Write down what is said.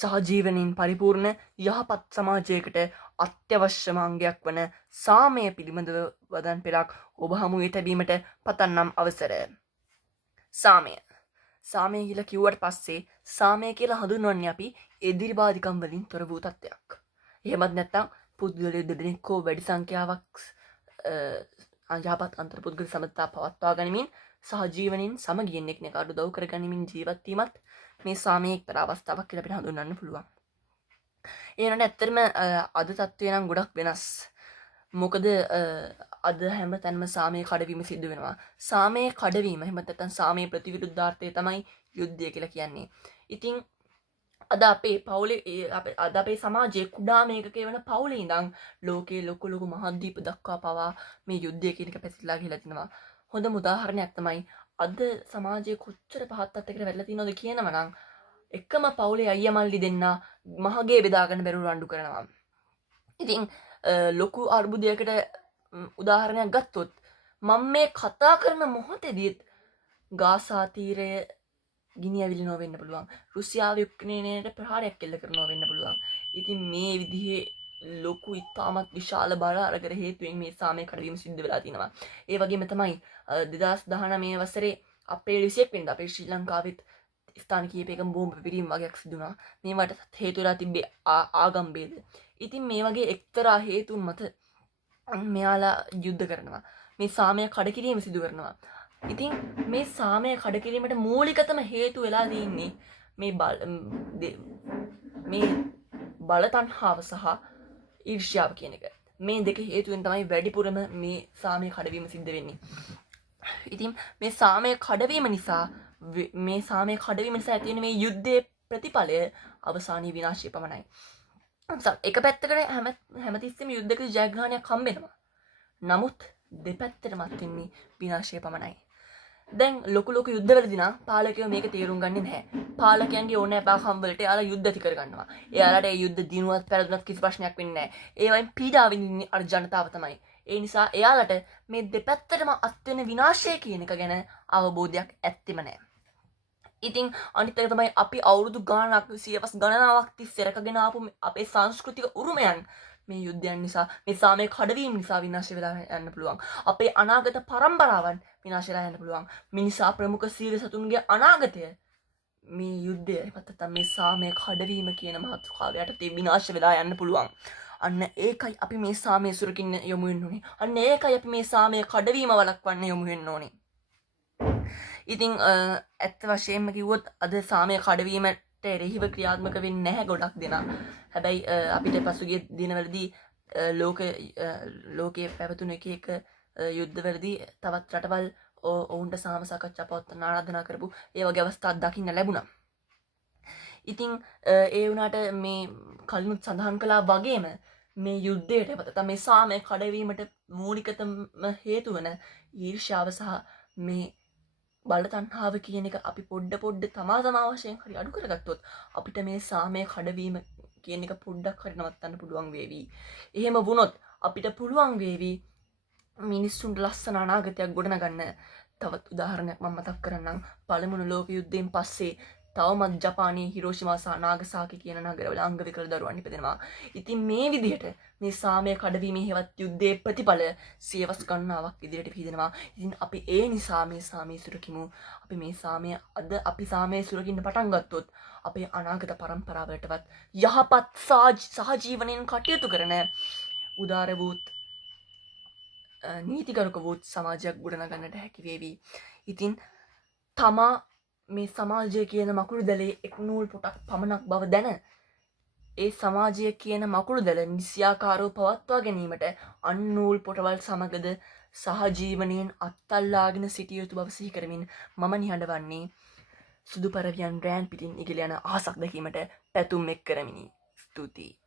සහජීවනයෙන් පරිපූර්ණ යහපත් සමාජයකට අත්‍යවශ්‍යම අංගයක් වන සාමය පිළිබඳව වදන් පෙරක් ඔබ හමුවේ තැබීමට පතන්නම් අවසරය. සාමය. සාමය කියලා කිව්වට පස්සේ සාමය කියලා හඳුන්වන්නේ අපි එදිරිබාධිකම් වලින් තොර වූ තත්ත්වයක්. එහෙමත් නැත්නම් පුද්ගලයෝ දෙදෙනෙක් හෝ වැඩි සංඛ්‍යාවක් යහපත් අන්තර්පුද්ගල සමතා පවත්වා ගනිමින් සහජීවනයෙන් සමගියෙන් එකිනෙකාට උදව් කර ගනිමින් ජීවත් වීමත් මේ සාමයේ එක්තරා අවස්ථාවක් කියලා අපිට හඳුන්වන්න පුළුවන්. ඒ වුණාට ඇත්තටම අද තත්ත්වය නම් ගොඩක් වෙනස්. මොකද අද හැම තැනම සාමයේ කඩවීම සිද්ධ වෙනවා. සාමයේ කඩවීම එහෙම නැත්නම් සාමයේ ප්‍රතිවිරුද්ධාර්ථය තමයි යුද්ධය කියලා කියන්නේ. ඉතින් අද අපේ පවුලේ අද අපේ සමාජයේ කුඩා මේකකේ වෙන පවුලේ ඉඳන් ලෝකයේ ලොකු මහද්වීප දක්වා පවා මේ යුද්ධය කියන එක පැතිරලා ගිහලා තිනවා. හොඳම උදාහරණයක් තමයි අද සමාජයේ කොච්චර පහත් තත්ත්වයකට වැටලා තියෙනවද කියනම නම් එකම පවුලේ අයියා මල්ලි දෙන්න මහගේ බෙදාගෙන බැරුව රණ්ඩු කරනවා. ඉතින් ලොකු අර්බුදයකට උදාහරණයක් ගත්තොත් මම මේ කතා කරන මොහොතේදී ගාසා තීරය ගිනි ඇවිලි නොවෙන්න පුළුවන්. රුසියාව යුක්‍රේනයට ප්‍රහාරයක් එල්ල කරනවා වෙන්න පුළුවන්. ඉතින් මේ විදිහේ ලොකු ඉතාමත් විශාල බල අරගෙන හේතුවෙන් මේ සාමය කඩවීම සිද්ධ වෙලා තිනවා. ඒ වගේම තමයි 2019 වසරේ අප්‍රේල් 21 වෙනිදා අපේ ශ්‍රී ලංකාවෙත් ස්ථාන කීපයකම බෝම්බ පිපිරීම වගේක් සිදු වුණා. මේවට හේතු වෙලා තිබ්බේ ආගම් ભેද. ඉතින් මේ වගේ එක්තරා හේතුන් මත මෙයාලා යුද්ධ කරනවා. මේ සාමය කඩ කිරීම සිදු කරනවා. ඉතින් මේ සාමය කඩ කිරීමට මූලිකතම හේතු වෙලා තියෙන්නේ මේ බල තණ්හාව සහ ඊර්ෂ්‍යාව කියන එක. මේ දෙක හේතුවෙන් තමයි වැඩිපුරම මේ සාමය කඩවීම සිද්ධ වෙන්නේ. ඉතින් මේ සාමය කඩවීම නිසා ඇති වෙන මේ යුද්ධයේ ප්‍රතිඵලය අවසානයේ විනාශය පමණයි. එක පැත්තකට හැමතිස්සෙම යුද්ධයක ජයග්‍රහණයක් හම්බෙනවා. නමුත් දෙපැත්තටම අත්වෙන්නේ විනාශය පමණයි. දැන් ලොකු යුද්ධවලදී නම් පාලකයෝ මේක තේරුම් ගන්නේ නැහැ. පාලකයන්ගේ ඕනෑපාකම් වලට එයාලා යුද්ධ ඇති කර ගන්නවා. එයාලට ඒ යුද්ධ දිනුවත් පෙරදුනත් කිසි ප්‍රශ්නයක් වෙන්නේ නැහැ. ඒ වයින් පීඩා විඳින්නේ අර ජනතාව තමයි. ඒ නිසා එයාලට මේ දෙපැත්තටම අත්වෙන විනාශය කියන එක ගැන අවබෝධයක් ඇත්තෙම නැහැ. ඉතින් අනිත් එක තමයි අපි අවුරුදු ගාණක් සියවස් ගණනාවක් තිස්සේ රැකගෙන ආපු අපේ සංස්කෘතික උරුමයන් මේ යුද්ධයන් නිසා මේ සාමය කඩවීම නිසා විනාශ වෙලා යන්න පුළුවන්. අපේ අනාගත පරම්පරාවන් විනාශ වෙලා යන්න පුළුවන්. මිනිසා ප්‍රමුඛ සීල සතුන්ගේ අනාගතය මේ යුද්ධය එපත්තත් මේ සාමය කඩවීම කියන මාතෘකාව යටතේ විනාශ වෙලා යන්න පුළුවන්. අන්න ඒකයි අපි මේ සාමය සුරකින්න යොමු වෙන්න ඕනේ. අන්න ඒකයි අපි මේ සාමය කඩවීම වළක්වන්න යොමු වෙන්න ඕනේ. ඉතින් ඇත්ත වශයෙන්ම කිව්වොත් අද සාමය කඩවීමට එරෙහිව ක්‍රියාත්මක වෙන්නේ නැහැ ගොඩක් දෙනා. හැබැයි අපිට පසුගිය දිනවලදී ලෝකයේ පැවතුණු එක යුද්ධවලදී තවත් රටවල් ඔවුන්ට සාම සාකච්ඡා පවත්වන්න ආරාධනා කරපු ඒ වගේ අවස්ථා දකින්න ලැබුණා. ඉතින් ඒ වුණාට මේ කලිනුත් සඳහන් කළා වගේම මේ යුද්ධයට නැත්නම් මේ සාමය කඩවීමට මූලිකතම හේතු වන ඊර්ෂ්‍යාව සහ මේ බල තණ්හාව කියන එක අපි පොඩ්ඩ තමා වශයෙන් හරි අඩු කරගත්තොත් අපිට මේ සාමය කඩවීම කියන එක පොඩ්ඩක් හරි නවත්තන්න පුළුවන් වේවි. එහෙම වුණොත් අපිට පුළුවන් වේවි මිනිස්සුන්ට ලස්සන අනාගතයක් ගොඩනගන්න. තවත් උදාහරණයක් මම මතක් කරන්නම්. පළමුණු ලෝක යුද්ධයෙන් පස්සේ තවමත් ජපානයේ හිරෝෂිමා සහ නාගසාකි කියන නගරවල අංග විකල දරුවන් ඉපදෙනවා. ඉතින් මේ විදිහට මේ සාමය කඩවීමේ හේවත් යුද්ධයේ ප්‍රතිඵල සියවස් ගණනාවක් ඉදිරියට පිහිදෙනවා. ඉතින් අපි ඒ නිසා මේ සාමය සුරකිමු. අපි මේ සාමය අපි සාමය සුරකින්න පටන් ගත්තොත් අපේ අනාගත පරම්පරාවලටවත් යහපත් සහජීවනයෙන් කටයුතු කරන උදාර වූත් නීතිගරුක වූත් සමාජයක් ගොඩනගන්නට හැකි වේවි. ඉතින් තමා මේ සමාජය කියන මකුළු දැලේ එක් නූල් පොටක් පමණක් බව දැන ඒ සමාජය කියන මකුළු දැල නිසියාකාරව පවත්වා ගැනීමට අන් නූල් පොටවල් සමගද සහජීවනයෙන් අත්අල්ලාගෙන සිටිය යුතු බව සිහි කරමින් මම නිහඬවන්නේ සුදු පරවියන් රෑන් පිටින් ඉගිල යන අහසක් දැකීමට පැතුම් එක් කරමිනි. ස්තුතියි.